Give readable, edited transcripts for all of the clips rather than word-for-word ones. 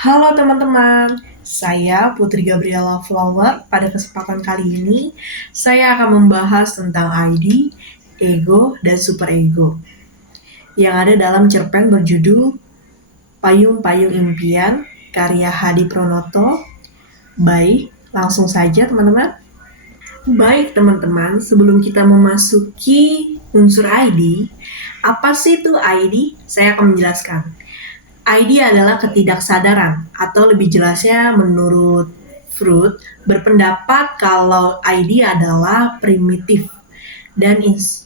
Halo teman-teman, saya Putri Gabriela Flower. Pada kesempatan kali ini, saya akan membahas tentang ID, ego, dan superego yang ada dalam cerpen berjudul Payung-Payung Impian, karya Hadi Pronoto. Baik, langsung saja teman-teman. Baik teman-teman, sebelum kita memasuki unsur ID, apa sih itu ID? Saya akan menjelaskan. ID adalah ketidaksadaran, atau lebih jelasnya menurut Freud, berpendapat kalau ID adalah primitif dan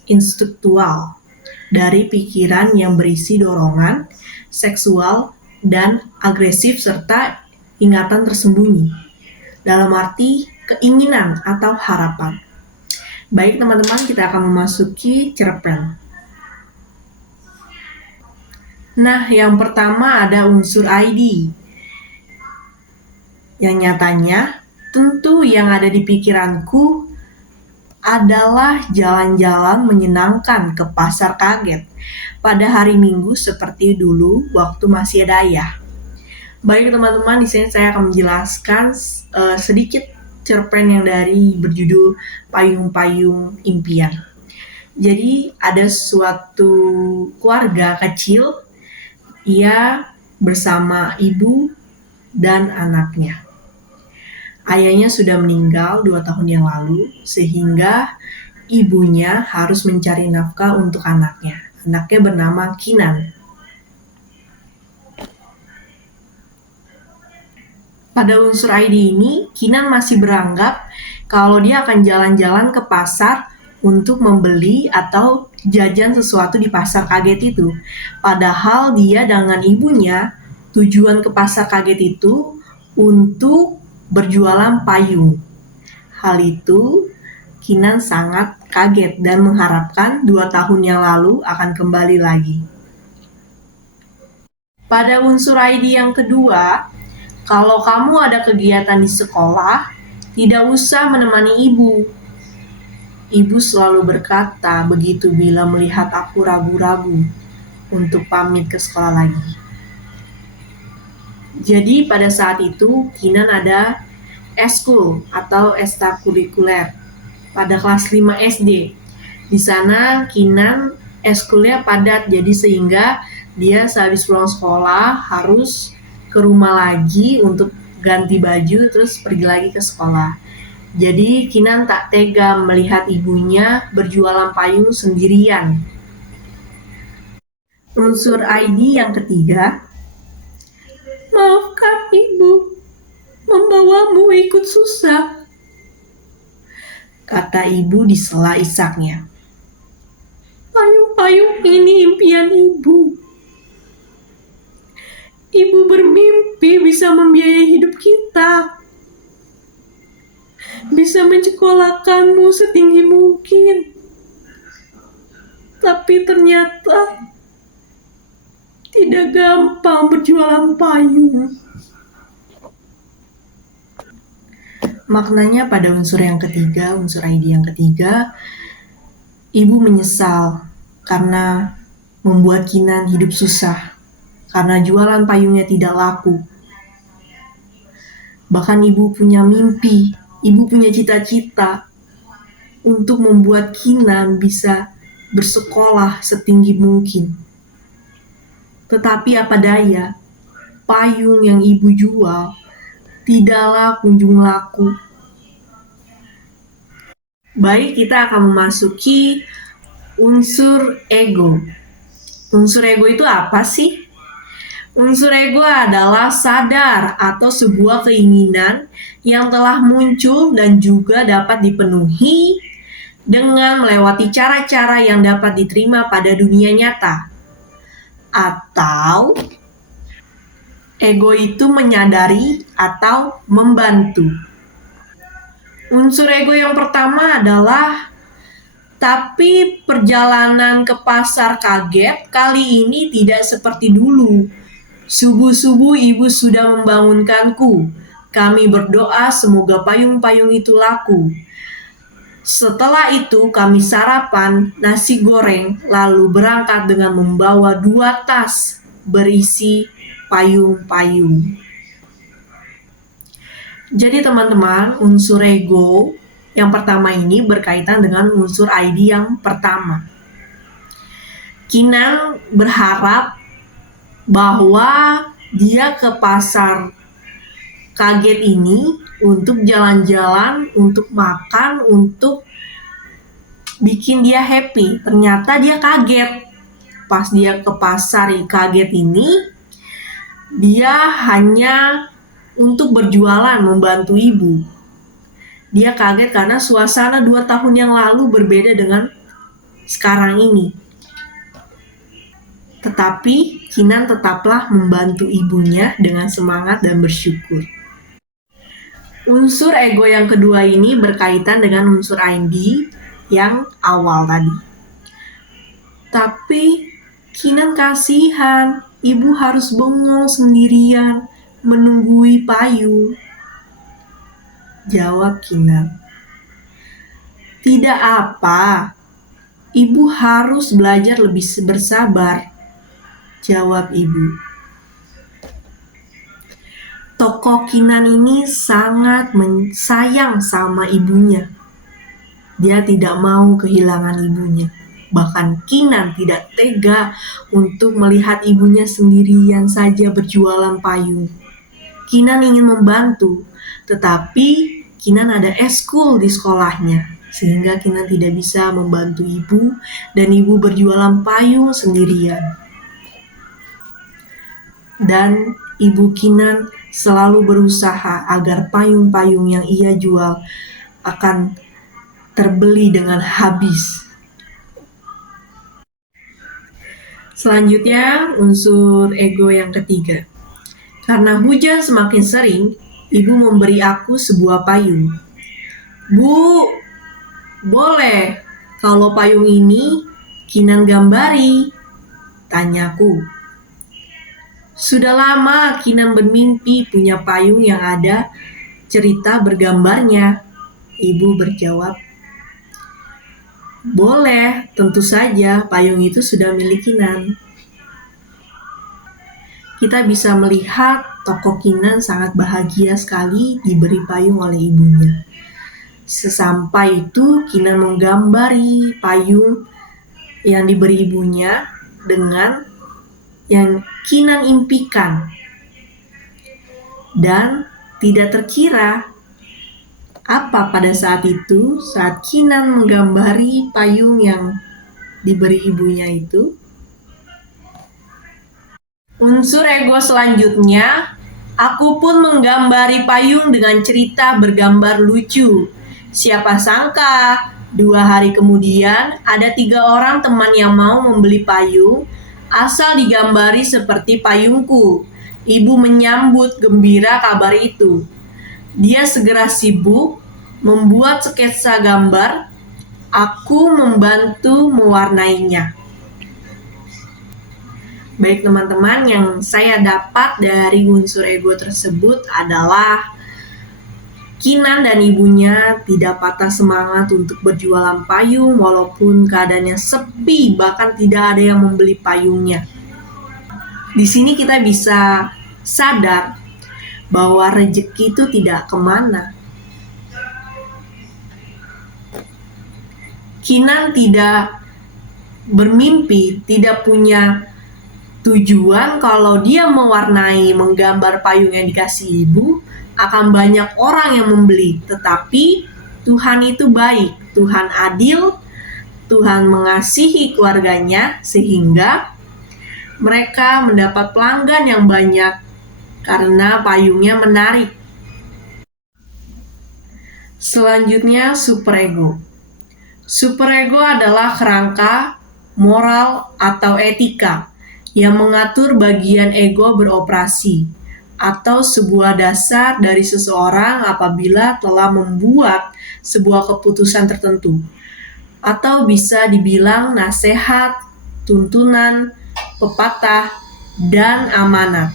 instruktual dari pikiran yang berisi dorongan, seksual, dan agresif serta ingatan tersembunyi, dalam arti keinginan atau harapan. Baik teman-teman, kita akan memasuki cerpen. Nah, yang pertama ada unsur ID. Yang nyatanya, tentu yang ada di pikiranku adalah jalan-jalan menyenangkan ke pasar kaget pada hari Minggu seperti dulu waktu masih ada ayah. Baik teman-teman, di sini saya akan menjelaskan sedikit cerpen yang dari berjudul Payung-Payung Impian. Jadi ada suatu keluarga kecil, ia bersama ibu dan anaknya. Ayahnya sudah meninggal 2 tahun yang lalu, sehingga ibunya harus mencari nafkah untuk anaknya. Anaknya bernama Kinan. Pada unsur ID ini, Kinan masih beranggap kalau dia akan jalan-jalan ke pasar untuk membeli atau jajan sesuatu di pasar kaget itu. Padahal dia dengan ibunya tujuan ke pasar kaget itu untuk berjualan payung. Hal itu Kinan sangat kaget dan mengharapkan 2 tahun yang lalu akan kembali lagi. Pada unsur ID yang kedua, kalau kamu ada kegiatan di sekolah, tidak usah menemani ibu. Ibu selalu berkata begitu bila melihat aku ragu-ragu untuk pamit ke sekolah lagi. Jadi pada saat itu Kinan ada eskul atau ekstrakurikuler pada kelas 5 SD. Di sana Kinan eskulnya padat, jadi sehingga dia sehabis pulang sekolah harus ke rumah lagi untuk ganti baju terus pergi lagi ke sekolah. Jadi Kinan tak tega melihat ibunya berjualan payung sendirian. Unsur ID yang ketiga, maafkan ibu, membawamu ikut susah, kata ibu di sela isaknya. Payung-payung ini impian ibu. Ibu bermimpi bisa membiayai hidup kita, bisa menyekolahkanmu setinggi mungkin. Tapi ternyata tidak gampang berjualan payung. Maknanya pada unsur yang ketiga, unsur ID yang ketiga, ibu menyesal karena membuat Kinan hidup susah, karena jualan payungnya tidak laku. Bahkan ibu punya mimpi, ibu punya cita-cita untuk membuat Kinan bisa bersekolah setinggi mungkin. Tetapi apa daya, payung yang ibu jual tidaklah kunjung laku. Baik, kita akan memasuki unsur ego. Unsur ego itu apa sih? Unsur ego adalah sadar atau sebuah keinginan yang telah muncul dan juga dapat dipenuhi dengan melewati cara-cara yang dapat diterima pada dunia nyata. Atau ego itu menyadari atau membantu. Unsur ego yang pertama adalah tapi perjalanan ke pasar kaget kali ini tidak seperti dulu. Subuh-subuh ibu sudah membangunkanku. Kami berdoa semoga payung-payung itu laku. Setelah itu kami sarapan nasi goreng lalu berangkat dengan membawa 2 tas berisi payung-payung. Jadi teman-teman, unsur ego yang pertama ini berkaitan dengan unsur ID yang pertama. Kinan berharap bahwa dia ke pasar kaget ini untuk jalan-jalan, untuk makan, untuk bikin dia happy. Ternyata dia kaget. Pas dia ke pasar kaget ini, dia hanya untuk berjualan, membantu ibu. Dia kaget karena suasana 2 tahun yang lalu berbeda dengan sekarang ini. Tetapi Kinan tetaplah membantu ibunya dengan semangat dan bersyukur. Unsur ego yang kedua ini berkaitan dengan unsur ID yang awal tadi. Tapi Kinan kasihan, ibu harus bengong sendirian menunggui payung. Jawab Kinan, tidak apa, ibu harus belajar lebih bersabar. Jawab ibu. Tokoh Kinan ini sangat sayang sama ibunya. Dia tidak mau kehilangan ibunya. Bahkan Kinan tidak tega untuk melihat ibunya sendirian saja berjualan payung. Kinan ingin membantu, tetapi Kinan ada eskul di sekolahnya, sehingga Kinan tidak bisa membantu ibu dan ibu berjualan payung sendirian. Dan ibu Kinan selalu berusaha agar payung-payung yang ia jual akan terbeli dengan habis. Selanjutnya, unsur ego yang ketiga. Karena hujan semakin sering, ibu memberi aku sebuah payung. Bu, boleh kalau payung ini Kinan gambari? Tanyaku. Sudah lama Kinan bermimpi punya payung yang ada cerita bergambarnya. Ibu berjawab. Boleh, tentu saja payung itu sudah milik Kinan. Kita bisa melihat tokoh Kinan sangat bahagia sekali diberi payung oleh ibunya. Sesampai itu Kinan menggambari payung yang diberi ibunya dengan yang Kinan impikan. Dan tidak terkira apa pada saat itu, saat Kinan menggambari payung yang diberi ibunya itu. Unsur ego selanjutnya, aku pun menggambari payung dengan cerita bergambar lucu. Siapa sangka 2 hari kemudian ada 3 orang teman yang mau membeli payung asal digambari seperti payungku. Ibu menyambut gembira kabar itu. Dia segera sibuk membuat sketsa gambar. Aku membantu mewarnainya. Baik teman-teman, yang saya dapat dari unsur ego tersebut adalah Kinan dan ibunya tidak patah semangat untuk berjualan payung walaupun keadaannya sepi, bahkan tidak ada yang membeli payungnya. Di sini kita bisa sadar bahwa rezeki itu tidak kemana. Kinan tidak bermimpi, tidak punya tujuan kalau dia mewarnai, menggambar payung yang dikasih ibu, akan banyak orang yang membeli. Tetapi Tuhan itu baik, Tuhan adil, Tuhan mengasihi keluarganya sehingga mereka mendapat pelanggan yang banyak karena payungnya menarik. Selanjutnya, superego. Superego adalah kerangka moral atau etika yang mengatur bagian ego beroperasi atau sebuah dasar dari seseorang apabila telah membuat sebuah keputusan tertentu, atau bisa dibilang nasihat, tuntunan, pepatah, dan amanat.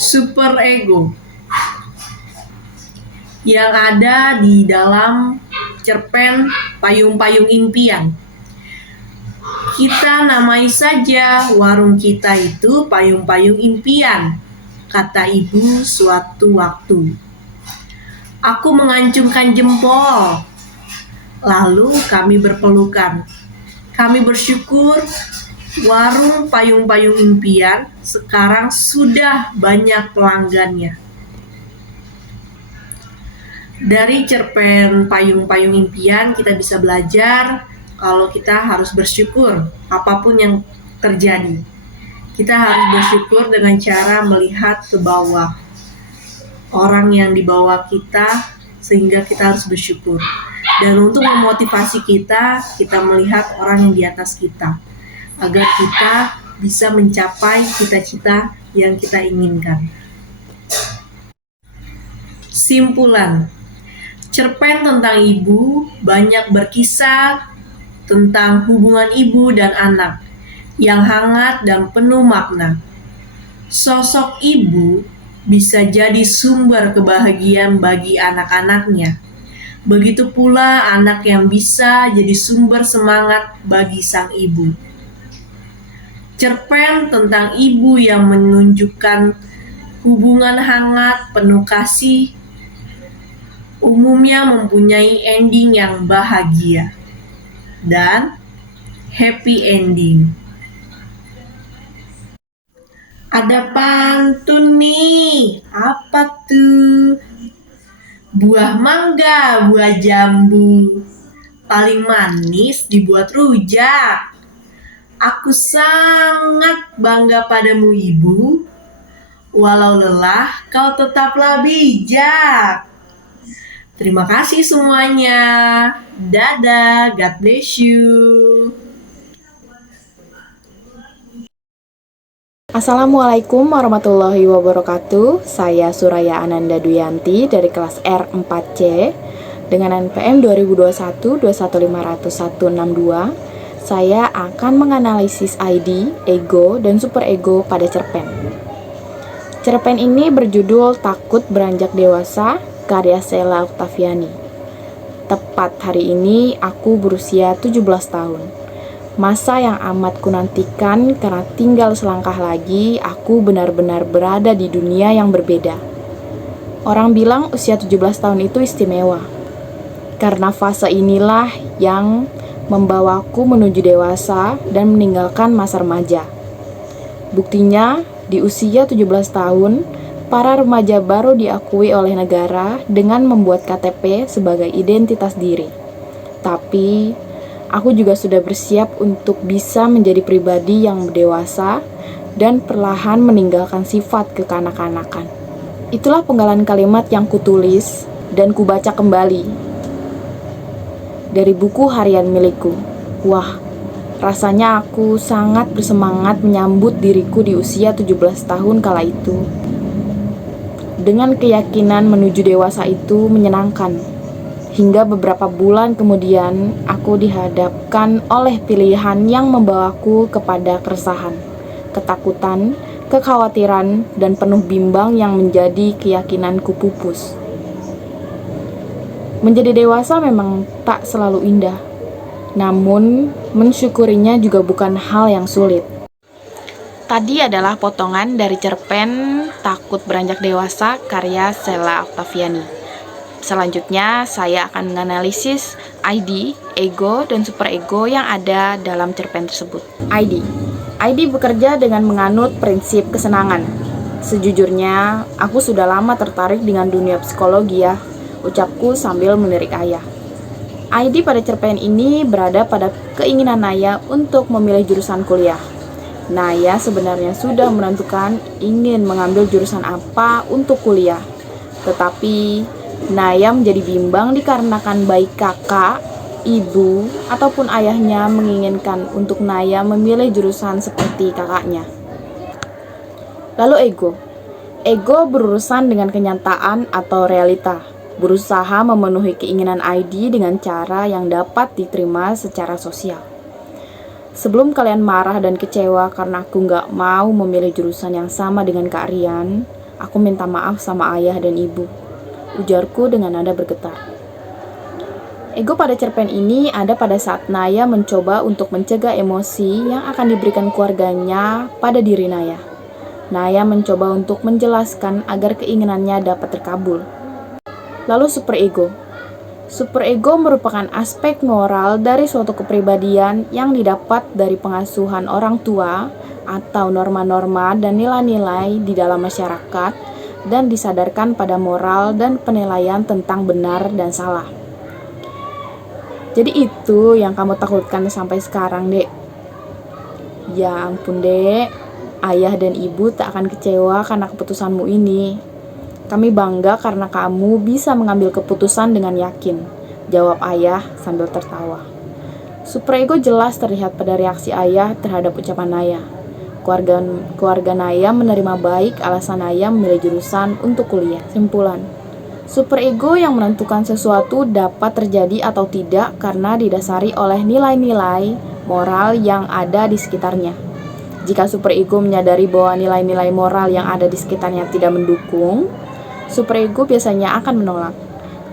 Superego yang ada di dalam cerpen Payung-Payung Impian. Kita namai saja warung kita itu Payung-Payung Impian. kata ibu suatu waktu. Aku mengacungkan jempol. Lalu kami berpelukan. Kami bersyukur warung payung-payung impian sekarang sudah banyak pelanggannya. Dari cerpen payung-payung impian kita bisa belajar kalau kita harus bersyukur apapun yang terjadi. Kita harus bersyukur dengan cara melihat ke bawah orang yang di bawah kita, sehingga kita harus bersyukur. Dan untuk memotivasi kita melihat orang yang di atas kita, agar kita bisa mencapai cita-cita yang kita inginkan. Simpulan, cerpen tentang ibu banyak berkisah tentang hubungan ibu dan anak yang hangat dan penuh makna. Sosok ibu bisa jadi sumber kebahagiaan bagi anak-anaknya. Begitu pula anak yang bisa jadi sumber semangat bagi sang ibu. Cerpen tentang ibu yang menunjukkan hubungan hangat penuh kasih umumnya mempunyai ending yang bahagia dan happy ending. Ada pantun nih, apa tuh? Buah mangga, buah jambu, paling manis dibuat rujak. Aku sangat bangga padamu ibu, walau lelah kau tetaplah bijak. Terima kasih semuanya. Dadah, God bless you. Assalamualaikum warahmatullahi wabarakatuh. Saya Suraya Ananda Duyanti dari kelas R4C dengan NPM 2021-2150162. Saya akan menganalisis ID, ego, dan superego pada cerpen. Cerpen ini berjudul Takut Beranjak Dewasa, karya Sheila Oktaviani. Tepat hari ini aku berusia 17 tahun. Masa yang amat kunantikan karena tinggal selangkah lagi aku benar-benar berada di dunia yang berbeda. Orang bilang usia 17 tahun itu istimewa. Karena fase inilah yang membawaku menuju dewasa dan meninggalkan masa remaja. Buktinya, di usia 17 tahun, para remaja baru diakui oleh negara dengan membuat KTP sebagai identitas diri. Tapi aku juga sudah bersiap untuk bisa menjadi pribadi yang dewasa dan perlahan meninggalkan sifat kekanak-kanakan. Itulah penggalan kalimat yang kutulis dan kubaca kembali dari buku harian milikku. Wah, rasanya aku sangat bersemangat menyambut diriku di usia 17 tahun kala itu. Dengan keyakinan menuju dewasa itu menyenangkan. Hingga beberapa bulan kemudian, aku dihadapkan oleh pilihan yang membawaku kepada keresahan, ketakutan, kekhawatiran, dan penuh bimbang yang menjadi keyakinanku pupus. Menjadi dewasa memang tak selalu indah, namun mensyukurinya juga bukan hal yang sulit. Tadi adalah potongan dari cerpen Takut Beranjak Dewasa karya Sheila Oktaviani. Selanjutnya, saya akan menganalisis ID, ego, dan superego yang ada dalam cerpen tersebut. ID bekerja dengan menganut prinsip kesenangan. Sejujurnya, aku sudah lama tertarik dengan dunia psikologi ya, ucapku sambil melirik ayah. ID pada cerpen ini berada pada keinginan Naya untuk memilih jurusan kuliah. Naya sebenarnya sudah menentukan ingin mengambil jurusan apa untuk kuliah. Tetapi Naya menjadi bimbang dikarenakan baik kakak, ibu, ataupun ayahnya menginginkan untuk Naya memilih jurusan seperti kakaknya. Lalu ego berurusan dengan kenyataan atau realita, berusaha memenuhi keinginan ID dengan cara yang dapat diterima secara sosial. Sebelum kalian marah dan kecewa karena aku gak mau memilih jurusan yang sama dengan Kak Rian, aku minta maaf sama ayah dan ibu, ujarku dengan nada bergetar. Ego pada cerpen ini ada pada saat Naya mencoba untuk mencegah emosi yang akan diberikan keluarganya pada diri Naya. Naya mencoba untuk menjelaskan agar keinginannya dapat terkabul. Lalu superego. Superego merupakan aspek moral dari suatu kepribadian yang didapat dari pengasuhan orang tua atau norma-norma dan nilai-nilai di dalam masyarakat dan disadarkan pada moral dan penilaian tentang benar dan salah. Jadi itu yang kamu takutkan sampai sekarang, Dek. Ya ampun, Dek. Ayah dan ibu tak akan kecewa karena keputusanmu ini. Kami bangga karena kamu bisa mengambil keputusan dengan yakin, jawab ayah sambil tertawa. Superego jelas terlihat pada reaksi ayah terhadap ucapan Naya. Keluarga Naya menerima baik alasan Naya memilih jurusan untuk kuliah. Simpulan, superego yang menentukan sesuatu dapat terjadi atau tidak karena didasari oleh nilai-nilai moral yang ada di sekitarnya. Jika superego menyadari bahwa nilai-nilai moral yang ada di sekitarnya tidak mendukung, superego biasanya akan menolak.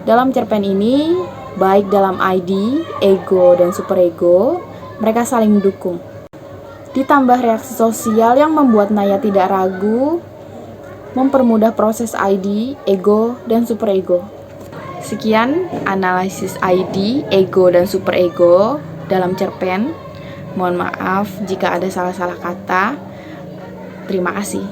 Dalam cerpen ini, baik dalam ID, ego, dan superego, mereka saling mendukung. Ditambah reaksi sosial yang membuat Naya tidak ragu, mempermudah proses ID, ego, dan superego. Sekian analisis ID, ego, dan superego dalam cerpen. Mohon maaf jika ada salah-salah kata. Terima kasih.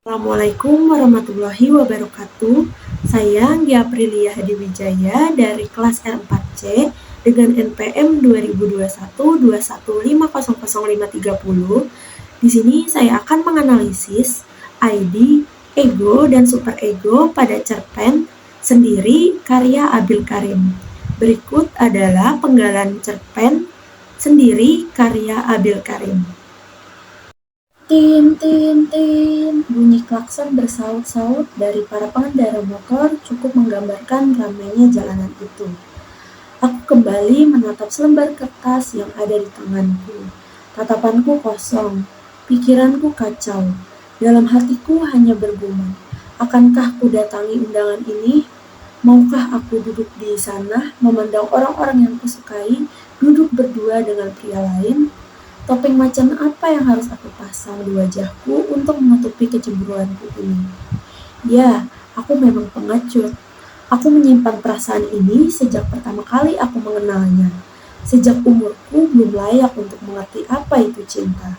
Assalamualaikum warahmatullahi wabarakatuh. Saya Anggi Aprilia Hadiwijaya dari kelas R4C dengan NPM 2021-21500530. Di sini saya akan menganalisis ID, ego, dan superego pada cerpen Sendiri karya Abil Karim. Berikut adalah penggalan cerpen Sendiri karya Abil Karim. Tin, tin, tin, bunyi klakson bersaut-saut dari para pengendara motor cukup menggambarkan ramainya jalanan itu. Aku kembali menatap selembar kertas yang ada di tanganku. Tatapanku kosong, pikiranku kacau. Dalam hatiku hanya bergumam, akankah ku datangi undangan ini? Maukah aku duduk di sana, memandang orang-orang yang kusukai duduk berdua dengan pria lain? Topeng macan apa yang harus aku pasang di wajahku untuk menutupi kecemburuanku ini? Ya, aku memang pengecut. Aku menyimpan perasaan ini sejak pertama kali aku mengenalnya. Sejak umurku belum layak untuk mengerti apa itu cinta.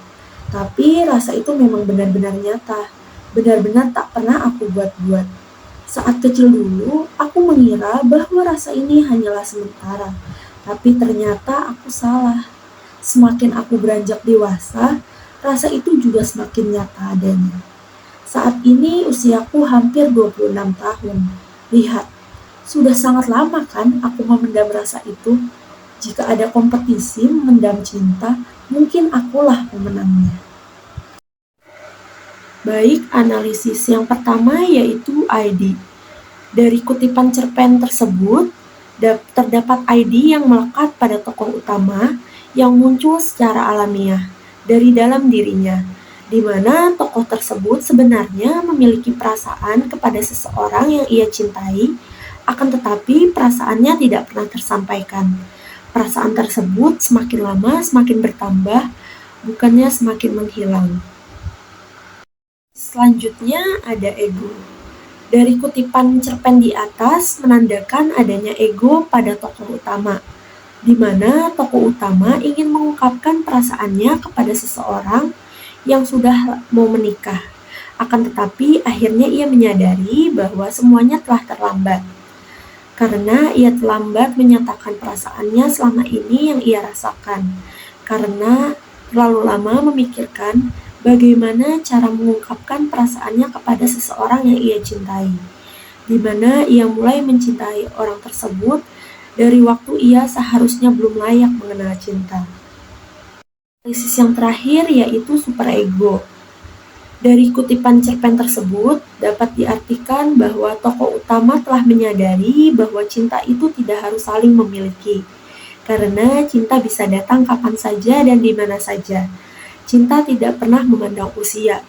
Tapi rasa itu memang benar-benar nyata. Benar-benar tak pernah aku buat-buat. Saat kecil dulu, aku mengira bahwa rasa ini hanyalah sementara. Tapi ternyata aku salah. Semakin aku beranjak dewasa, rasa itu juga semakin nyata adanya. Saat ini usiaku hampir 26 tahun. Lihat, sudah sangat lama kan aku memendam rasa itu. Jika ada kompetisi memendam cinta, mungkin akulah pemenangnya. Baik, analisis yang pertama yaitu ID. Dari kutipan cerpen tersebut, terdapat ID yang melekat pada tokoh utama yang muncul secara alamiah dari dalam dirinya, di mana tokoh tersebut sebenarnya memiliki perasaan kepada seseorang yang ia cintai, akan tetapi perasaannya tidak pernah tersampaikan. Perasaan tersebut semakin lama semakin bertambah, bukannya semakin menghilang. Selanjutnya ada ego. Dari kutipan cerpen di atas menandakan adanya ego pada tokoh utama, di mana tokoh utama ingin mengungkapkan perasaannya kepada seseorang yang sudah mau menikah. Akan tetapi akhirnya ia menyadari bahwa semuanya telah terlambat. Karena ia terlambat menyatakan perasaannya selama ini yang ia rasakan. Karena terlalu lama memikirkan bagaimana cara mengungkapkan perasaannya kepada seseorang yang ia cintai. Di mana ia mulai mencintai orang tersebut dari waktu ia seharusnya belum layak mengenal cinta. Analisis yang terakhir yaitu superego. Dari kutipan cerpen tersebut dapat diartikan bahwa tokoh utama telah menyadari bahwa cinta itu tidak harus saling memiliki. Karena cinta bisa datang kapan saja dan di mana saja. Cinta tidak pernah memandang usia.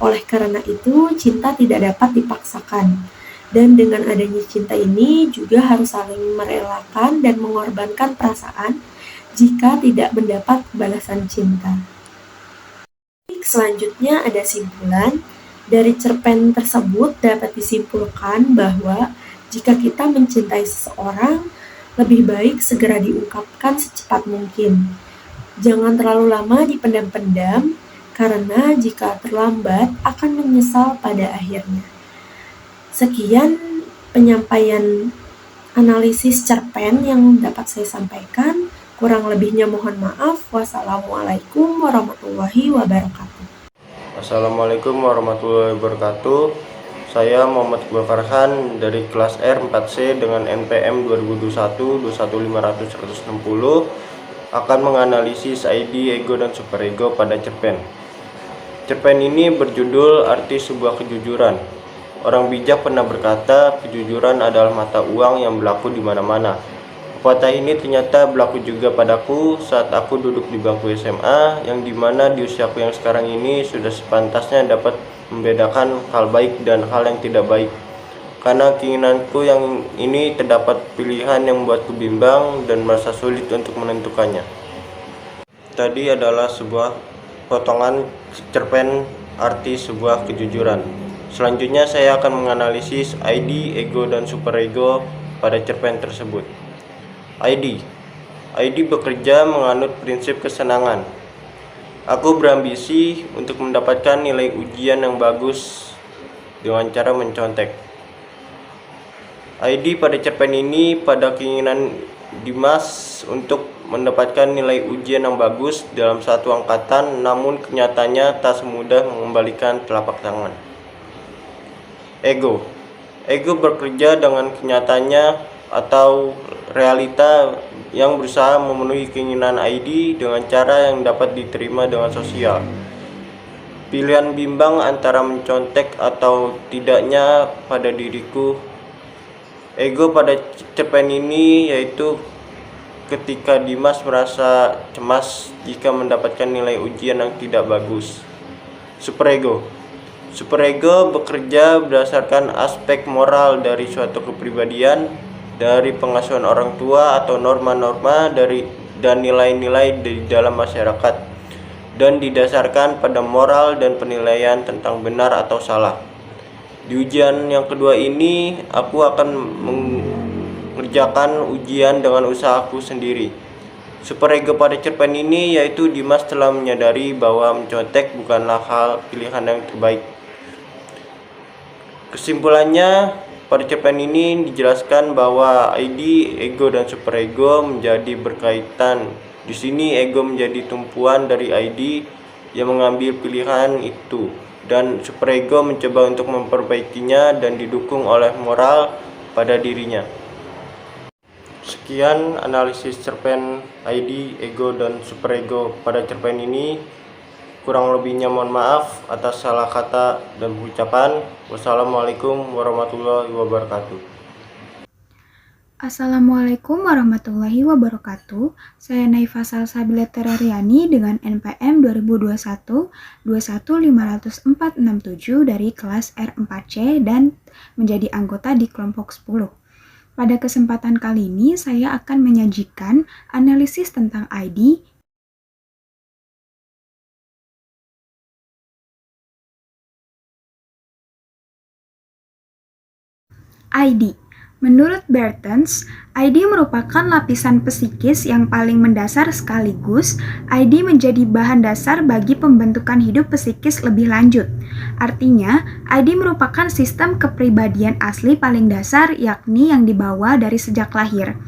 Oleh karena itu, cinta tidak dapat dipaksakan. Dan dengan adanya cinta ini juga harus saling merelakan dan mengorbankan perasaan jika tidak mendapat balasan cinta. Selanjutnya ada simpulan. Dari cerpen tersebut dapat disimpulkan bahwa jika kita mencintai seseorang, lebih baik segera diungkapkan secepat mungkin. Jangan terlalu lama dipendam-pendam, karena jika terlambat akan menyesal pada akhirnya. Sekian penyampaian analisis cerpen yang dapat saya sampaikan. Kurang lebihnya mohon maaf. Wassalamualaikum warahmatullahi wabarakatuh. Assalamualaikum warahmatullahi wabarakatuh. Saya Muhammad Iqbal Farhan dari kelas R 4C dengan NPM 2021-21500-160 akan menganalisis ID, ego, dan superego pada cerpen. Cerpen ini berjudul Arti Sebuah Kejujuran. Orang bijak pernah berkata, kejujuran adalah mata uang yang berlaku di mana-mana. Pepatah ini ternyata berlaku juga padaku saat aku duduk di bangku SMA, yang dimana di usiaku yang sekarang ini sudah sepantasnya dapat membedakan hal baik dan hal yang tidak baik. Karena keinginanku yang ini terdapat pilihan yang membuatku bimbang dan merasa sulit untuk menentukannya. Tadi adalah sebuah potongan cerpen Arti Sebuah Kejujuran. Selanjutnya saya akan menganalisis ID, ego, dan superego pada cerpen tersebut. ID bekerja menganut prinsip kesenangan. Aku berambisi untuk mendapatkan nilai ujian yang bagus dengan cara mencontek. ID pada cerpen ini pada keinginan Dimas untuk mendapatkan nilai ujian yang bagus dalam satu angkatan, namun kenyataannya tak semudah mengembalikan telapak tangan. Ego bekerja dengan kenyataannya atau realita yang berusaha memenuhi keinginan ID dengan cara yang dapat diterima dengan sosial. Pilihan bimbang antara mencontek atau tidaknya pada diriku. Ego pada cerpen ini yaitu ketika Dimas merasa cemas jika mendapatkan nilai ujian yang tidak bagus. Superego bekerja berdasarkan aspek moral dari suatu kepribadian, dari pengasuhan orang tua atau norma-norma dan nilai-nilai di dalam masyarakat, dan didasarkan pada moral dan penilaian tentang benar atau salah. Di ujian yang kedua ini, aku akan mengerjakan ujian dengan usahaku sendiri. Superego pada cerpen ini yaitu Dimas telah menyadari bahwa mencontek bukanlah hal pilihan yang terbaik. Kesimpulannya, pada cerpen ini dijelaskan bahwa ID, ego, dan superego menjadi berkaitan. Di sini ego menjadi tumpuan dari ID yang mengambil pilihan itu, dan superego mencoba untuk memperbaikinya dan didukung oleh moral pada dirinya. Sekian analisis cerpen ID, ego, dan superego pada cerpen ini. Kurang lebihnya mohon maaf atas salah kata dan ucapan. Wassalamualaikum warahmatullahi wabarakatuh. Assalamualaikum warahmatullahi wabarakatuh. Saya Naifa Salsabila Terariani dengan NPM 2021-21500-467 dari kelas R4C dan menjadi anggota di kelompok 10. Pada kesempatan kali ini saya akan menyajikan analisis tentang ID, Menurut Bertens, ID merupakan lapisan psikis yang paling mendasar sekaligus ID menjadi bahan dasar bagi pembentukan hidup psikis lebih lanjut. Artinya, ID merupakan sistem kepribadian asli paling dasar yakni yang dibawa dari sejak lahir.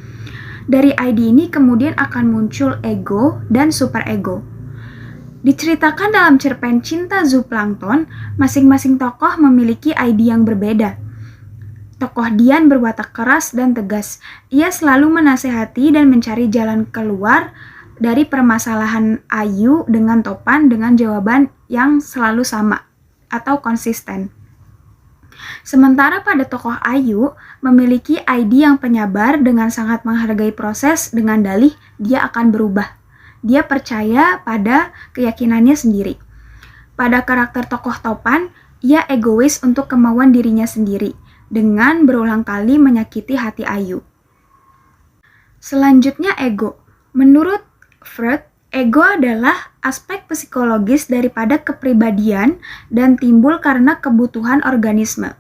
Dari ID ini kemudian akan muncul ego dan superego. Diceritakan dalam cerpen Cinta Zooplankton, masing-masing tokoh memiliki ID yang berbeda. Tokoh Dian berwatak keras dan tegas. Ia selalu menasehati dan mencari jalan keluar dari permasalahan Ayu dengan Topan dengan jawaban yang selalu sama atau konsisten. Sementara pada tokoh Ayu memiliki ID yang penyabar dengan sangat menghargai proses dengan dalih dia akan berubah. Dia percaya pada keyakinannya sendiri. Pada karakter tokoh Topan, ia egois untuk kemauan dirinya sendiri, dengan berulang kali menyakiti hati Ayu. Selanjutnya ego. Menurut Freud, Ego adalah aspek psikologis daripada kepribadian dan timbul karena kebutuhan organisme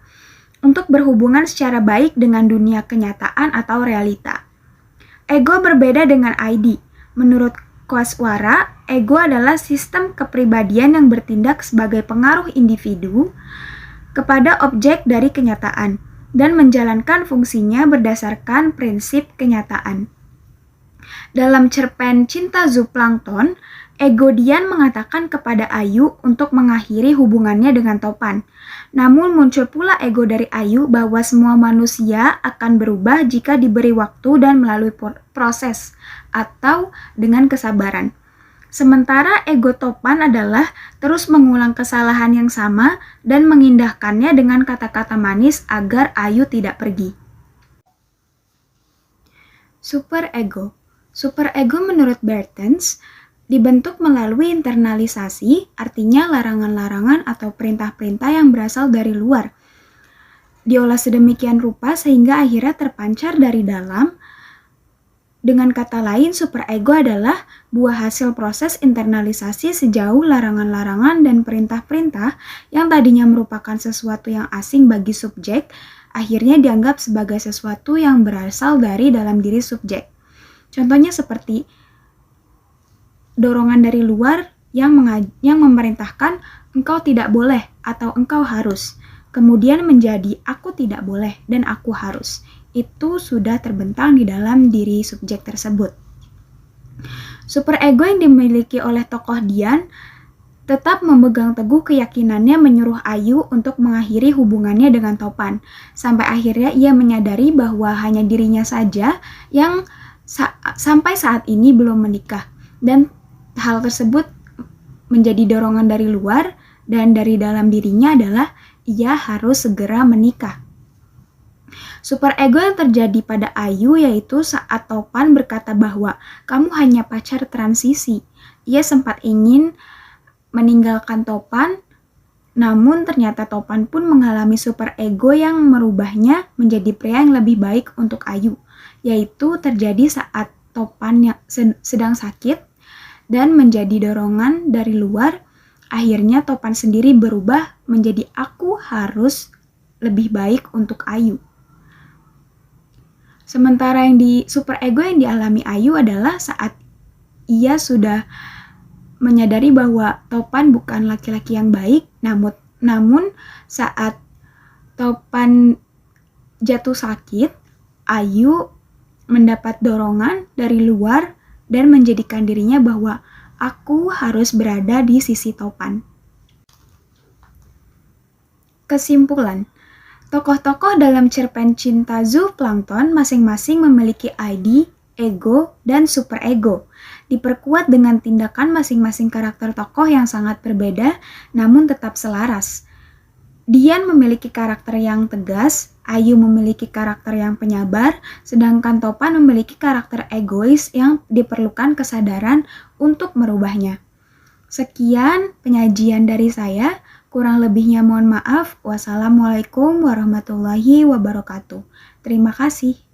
untuk berhubungan secara baik dengan dunia kenyataan atau realita. Ego berbeda dengan ID. Menurut Koswara, ego adalah sistem kepribadian yang bertindak sebagai pengaruh individu kepada objek dari kenyataan dan menjalankan fungsinya berdasarkan prinsip kenyataan. Dalam cerpen Cinta Zooplankton, Ego Dian mengatakan kepada Ayu untuk mengakhiri hubungannya dengan Topan. Namun muncul pula ego dari Ayu bahwa semua manusia akan berubah jika diberi waktu dan melalui proses atau dengan kesabaran. Sementara ego Topan adalah terus mengulang kesalahan yang sama dan mengindahkannya dengan kata-kata manis agar Ayu tidak pergi. Superego. Superego menurut Bertens dibentuk melalui internalisasi, artinya larangan-larangan atau perintah-perintah yang berasal dari luar. Diolah sedemikian rupa sehingga akhirnya terpancar dari dalam. Dengan kata lain, superego adalah buah hasil proses internalisasi sejauh larangan-larangan dan perintah-perintah yang tadinya merupakan sesuatu yang asing bagi subjek, akhirnya dianggap sebagai sesuatu yang berasal dari dalam diri subjek. Contohnya seperti dorongan dari luar yang memerintahkan engkau tidak boleh atau engkau harus, kemudian menjadi aku tidak boleh dan aku harus. Itu sudah terbentang di dalam diri subjek tersebut. Superego yang dimiliki oleh tokoh Dian tetap memegang teguh keyakinannya menyuruh Ayu untuk mengakhiri hubungannya dengan Topan, sampai akhirnya ia menyadari bahwa hanya dirinya saja yang sampai saat ini belum menikah, dan hal tersebut menjadi dorongan dari luar dan dari dalam dirinya adalah ia harus segera menikah. Superego yang terjadi pada Ayu yaitu saat Topan berkata bahwa kamu hanya pacar transisi. Ia sempat ingin meninggalkan Topan, namun ternyata Topan pun mengalami superego yang merubahnya menjadi pria yang lebih baik untuk Ayu, yaitu terjadi saat Topan yang sedang sakit dan menjadi dorongan dari luar. Akhirnya Topan sendiri berubah menjadi aku harus lebih baik untuk Ayu. Sementara yang di superego yang dialami Ayu adalah saat ia sudah menyadari bahwa Topan bukan laki-laki yang baik, namun saat Topan jatuh sakit, Ayu mendapat dorongan dari luar dan menjadikan dirinya bahwa aku harus berada di sisi Topan. Kesimpulan, tokoh-tokoh dalam cerpen Cinta Zooplankton masing-masing memiliki ID, ego, dan superego. Diperkuat dengan tindakan masing-masing karakter tokoh yang sangat berbeda namun tetap selaras. Dian memiliki karakter yang tegas, Ayu memiliki karakter yang penyabar, sedangkan Topan memiliki karakter egois yang diperlukan kesadaran untuk merubahnya. Sekian penyajian dari saya, kurang lebihnya mohon maaf. Wassalamualaikum warahmatullahi wabarakatuh. Terima kasih.